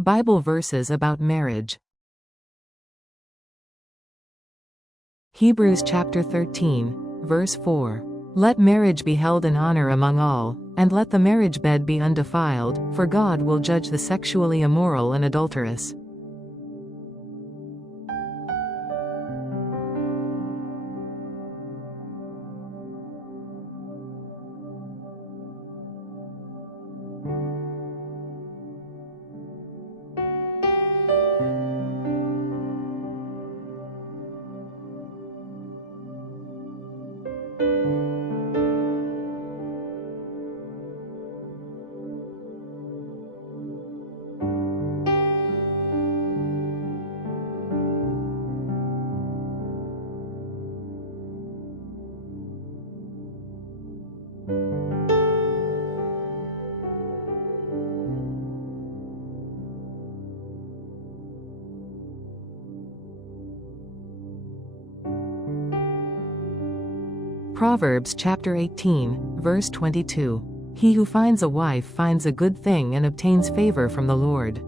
Bible verses about marriage. Hebrews chapter 13, verse 4. Let marriage be held in honor among all, and let the marriage bed be undefiled, for God will judge the sexually immoral and adulterous. Proverbs chapter 18, verse 22. He who finds a wife finds a good thing and obtains favor from the Lord.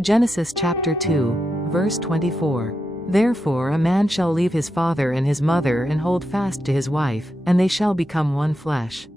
Genesis chapter 2, verse 24. Therefore a man shall leave his father and his mother and hold fast to his wife, and they shall become one flesh.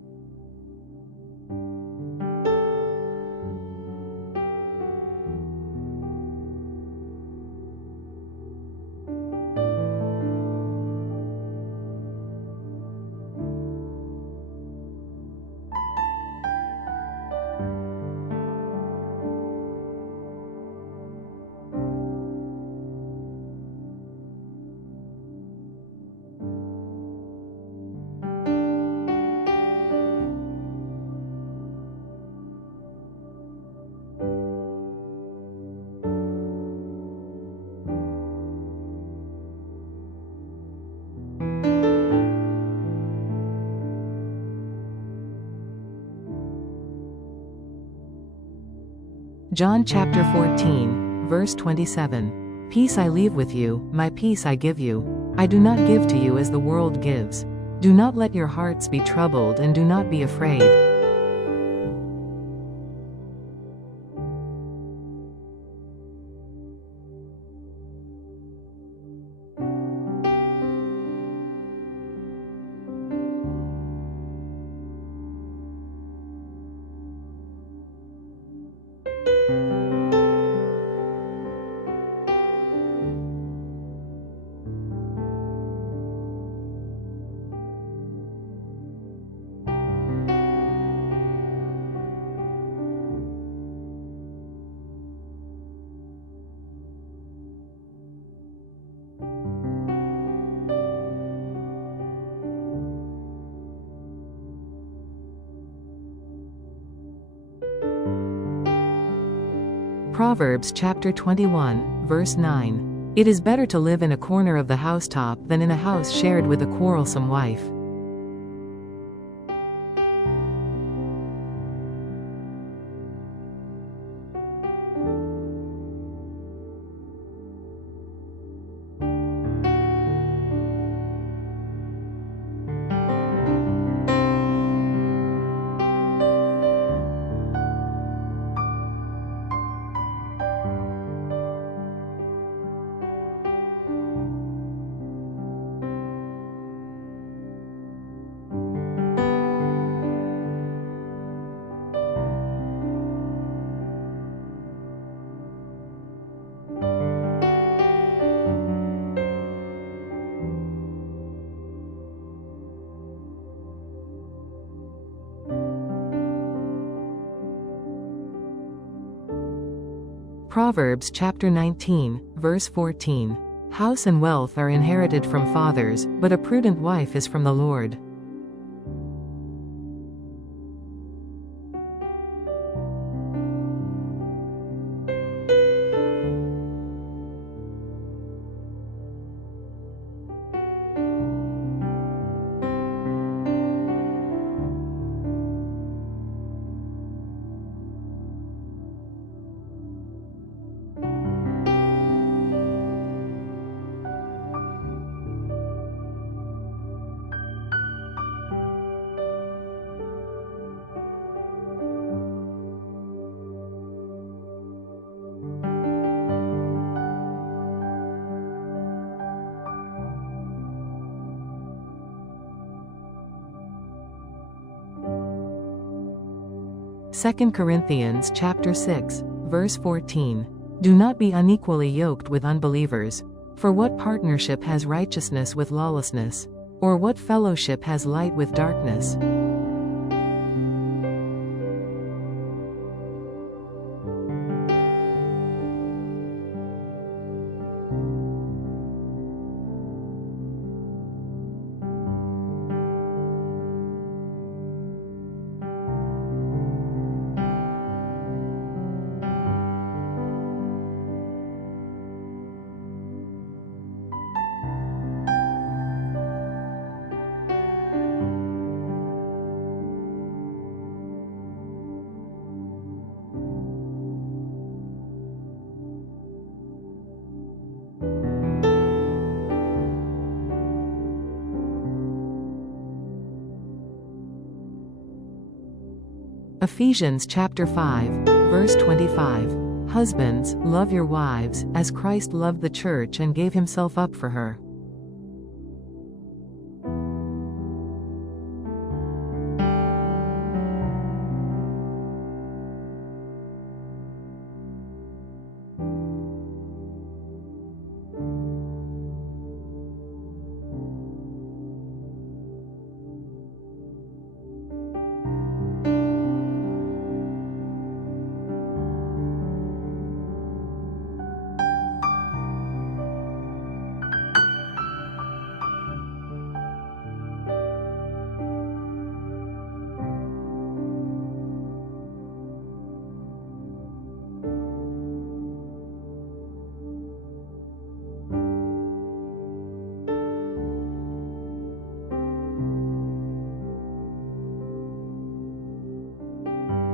John chapter 14, verse 27. Peace I leave with you, my peace I give you. I do not give to you as the world gives. Do not let your hearts be troubled and do not be afraid. Proverbs chapter 21, verse 9. It is better to live in a corner of the housetop than in a house shared with a quarrelsome wife. Proverbs chapter 19, verse 14. House and wealth are inherited from fathers, but a prudent wife is from the Lord. Second Corinthians chapter 6, verse 14. Do not be unequally yoked with unbelievers. For what partnership has righteousness with lawlessness? Or what fellowship has light with darkness? Ephesians chapter 5, verse 25. Husbands, love your wives, as Christ loved the church and gave himself up for her.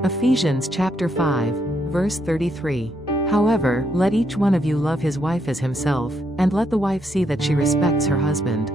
Ephesians chapter 5, verse 33. However, let each one of you love his wife as himself, and let the wife see that she respects her husband.